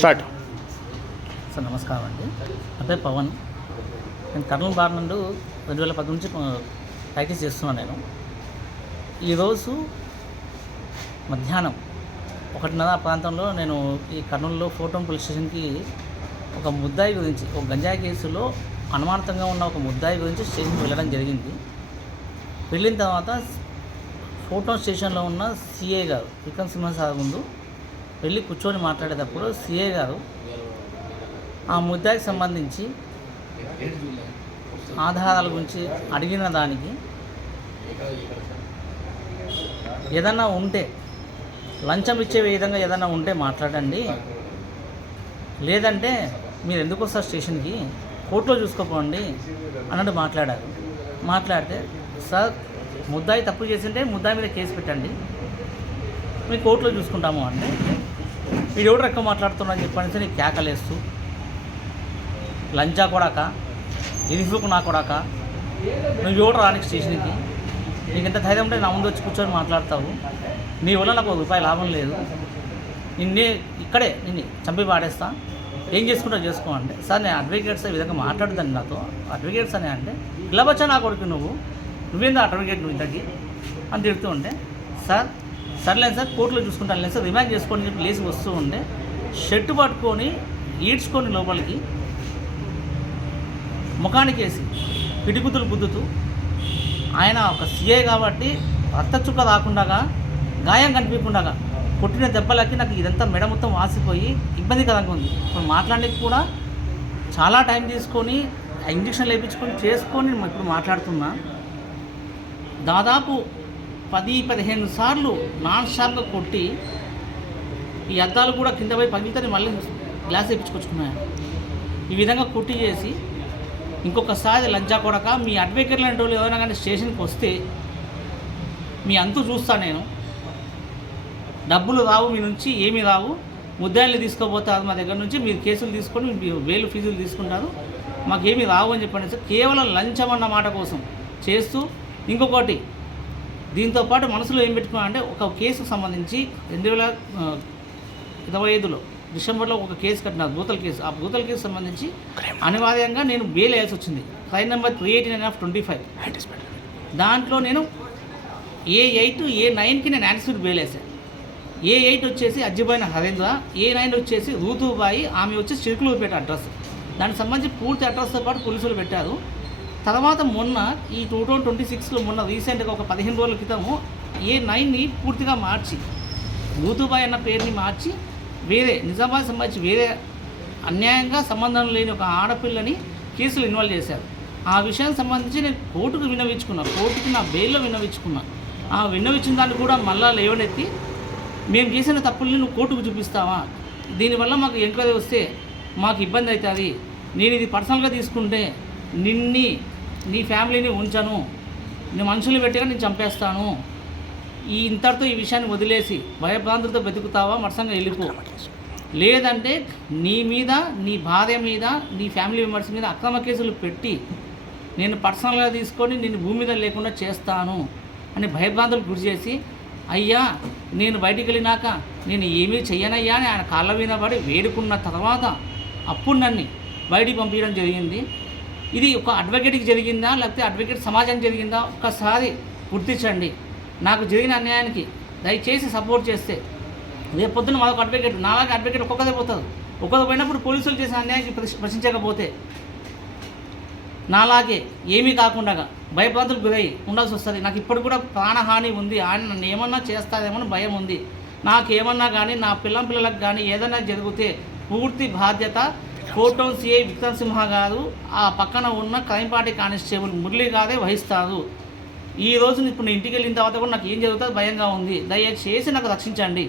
Start. Sir నమస్కారం అండి. నా పేరు పవన్. నేను కర్నూలు బార్ నుండి 2010 నుంచి ప్రాక్టీస్ చేస్తున్నాను. నేను ఈరోజు మధ్యాహ్నం 1:30 ప్రాంతంలో నేను ఈ కర్నూలులో ఫోటోన్ పోలీస్ స్టేషన్కి ఒక ముద్దాయి గురించి, ఒక గంజాయి కేసులో అనుమానితంగా ఉన్న ఒక ముద్దాయి గురించి స్టేషన్కి వెళ్ళడం జరిగింది. వెళ్ళిన తర్వాత ఫోటోన్ స్టేషన్లో ఉన్న సిఏ గారు విక్రమ్ సింహ సార్ ముందు వెళ్ళి కూర్చొని మాట్లాడేటప్పుడు సిఏ గారు ఆ ముద్దాయికి సంబంధించి ఆధారాల గురించి అడిగిన దానికి ఏదన్నా ఉంటే లంచం ఇచ్చే విధంగా ఏదన్నా ఉంటే మాట్లాడండి, లేదంటే మీరు ఎందుకు వస్తారు స్టేషన్కి, కోర్టులో చూసుకోపోండి అన్నట్టు మాట్లాడారు. మాట్లాడితే సార్ ముద్దాయి తప్పు చేసింటే ముద్దాయి మీద కేసు పెట్టండి, మేము కోర్టులో చూసుకుంటాము అంటే వీడు ఎవడు రెక్క మాట్లాడుతున్నాడని చెప్పనేసి నీకు కేకలేస్తూ లంచా కొడాక ఇరిఫుకు నా కొడాక నువ్వు ఎవడు రానికి స్టేషన్కి, నీకు ఎంత ధైర్యం ఉంటే నా ముందు వచ్చి కూర్చొని మాట్లాడతావు, నీ వల్ల నాకు ₹1 లాభం లేదు, నిన్ను చంపి పాడేస్తా, ఏం చేసుకుంటా చేసుకో అంటే సార్ నేను అడ్వకేట్స్ ఈ విధంగా మాట్లాడుతాను నాతో, అడ్వకేట్స్ అని అంటే ఇలా వచ్చా నా కొడుకు నువ్వేందా అడ్వకేట్ నువ్వు ఇంతకి అని తిడుతూ ఉంటే సార్ సర్లేదు సార్ కోర్టులో చూసుకుంటాను లేదు సార్ రిమాండ్ చేసుకొని చెప్పి లేచి వస్తూ ఉంటే షర్టు పట్టుకొని ఈడ్చుకొని లోపలికి ముఖానికి వేసి పిడిగుద్దులు గుద్దుతూ ఆయన ఒక సీఏ కాబట్టి రక్త చుక్క రాకుండా గాయం కనిపించకుండా కొట్టిన దెబ్బలకి నాకు ఇదంతా మెడ మొత్తం వాసిపోయి ఇబ్బందికరంగా ఉంది. ఇప్పుడు మాట్లాడడానికి కూడా చాలా టైం తీసుకొని ఇంజక్షన్ వేయించుకొని చేసుకొని ఇప్పుడు మాట్లాడుతున్నా. దాదాపు 10-15 సార్లు నాన్ స్టాప్గా కొట్టి ఈ అద్దాలు కూడా కింద పోయి పగిలితే మళ్ళీ గ్లాస్ వేయించుకొచ్చుకున్నాను. ఈ విధంగా కొట్టి చేసి ఇంకొకసారి లంచా కొడక మీ అడ్వకేట్లు అంటే వాళ్ళు ఎవరైనా కానీ స్టేషన్కి వస్తే మీ అంతు చూస్తా, నేను డబ్బులు రావు మీ నుంచి, ఏమీ రావు, ముద్దాయిలు తీసుకోపోతారు మా దగ్గర నుంచి, మీరు కేసులు తీసుకొని వేలు ఫీజులు తీసుకుంటారు, మాకేమీ రావు అని చెప్పండి. కేవలం లంచం అన్న మాట కోసం చేస్తూ ఇంకొకటి దీంతోపాటు మనసులో ఏం పెట్టుకున్నానంటే ఒక కేసుకు సంబంధించి 2025లో డిసెంబర్లో ఒక కేసు కట్టినారు, భూతల కేసు. ఆ భూతల కేసు సంబంధించి అనివార్యంగా నేను బెయిల్ వేయాల్సి వచ్చింది. Crime number 389/25. దాంట్లో నేను A8 A9కి నేను యాన్సిడ్ బెయిల్ వేసాను. A8 వచ్చేసి అజ్జిబాయిన హరేంద్ర, A9 వచ్చేసి రూతుబాయి, ఆమె వచ్చేసి చిరుకులూరుపేట అడ్రస్. దానికి సంబంధించి పూర్తి అడ్రస్తో పాటు పోలీసులు పెట్టారు. తర్వాత మొన్న ఈ 2026లో మొన్న రీసెంట్గా ఒక 15 రోజుల క్రితము A9ని పూర్తిగా మార్చి రూతుబాయి అన్న పేరుని మార్చి వేరే నిజామాబాద్ సంబంధించి వేరే అన్యాయంగా సంబంధం లేని ఒక ఆడపిల్లని కేసులు ఇన్వాల్వ్ చేశారు. ఆ విషయానికి సంబంధించి నేను కోర్టుకు విన్నవించుకున్నాను, కోర్టుకి నా బెయిల్లో విన్నవించుకున్నా. ఆ విన్నవించిన దాన్ని కూడా మళ్ళా లేవనెత్తి మేము చేసిన తప్పుల్ని నువ్వు కోర్టుకు చూపిస్తావా, దీనివల్ల మాకు ఎంక్వైరీ వస్తే మాకు ఇబ్బంది అవుతుంది, నేను ఇది పర్సనల్గా తీసుకుంటే నీ ఫ్యామిలీని ఉంచను, నీ మనుషులు పెట్టిగా నేను చంపేస్తాను, ఇంతటితో ఈ విషయాన్ని వదిలేసి భయభ్రాంతులతో బతుకుతావా, మరసంగా వెళ్ళిపో, లేదంటే నీ మీద, నీ భార్య మీద, నీ ఫ్యామిలీ మెంబర్స్ మీద అక్రమ కేసులు పెట్టి నేను పర్సనల్గా తీసుకొని నిన్ను భూమి మీద లేకుండా చేస్తాను అని భయభ్రాంతులకు గురి చేసి, అయ్యా నేను బయటికి వెళ్ళినాక నేను ఏమీ చెయ్యనయ్యా అని ఆయన కాళ్ళ మీద పడి వేడుకున్న తర్వాత అప్పుడు నన్ను బయటికి పంపించడం జరిగింది. ఇది ఒక అడ్వకేట్కి జరిగిందా లేకపోతే అడ్వకేట్ సమాజానికి జరిగిందా ఒక్కసారి గుర్తించండి. నాకు జరిగిన అన్యాయానికి దయచేసి సపోర్ట్ చేస్తే రేపు పొద్దున్న మరొక అడ్వకేట్ నాలాగే అడ్వకేట్ ఒక్కొక్కదే పోతారు. ఒక్కొక్క పోయినప్పుడు పోలీసులు చేసిన అన్యాయానికి ప్రశ్నించకపోతే నాలాగే ఏమీ కాకుండా భయభ్రాంతులకు గురై ఉండాల్సి వస్తుంది. నాకు ఇప్పుడు కూడా ప్రాణహాని ఉంది, ఆయన నన్ను ఏమన్నా చేస్తాదేమో భయం ఉంది. నాకేమన్నా కానీ నా పిల్లలకు కానీ ఏదైనా జరిగితే పూర్తి బాధ్యత ఫోటోన్ సిఐ విక్రమ్ సింహ గారు, ఆ పక్కన ఉన్న క్రైమ్ పార్టీ కానిస్టేబుల్ మురళీ గారే వహిస్తారు. ఈ రోజు ఇప్పుడు నేను ఇంటికి వెళ్ళిన తర్వాత కూడా నాకు ఏం జరుగుతుందో భయంగా ఉంది, దయచేసి నాకు రక్షించండి.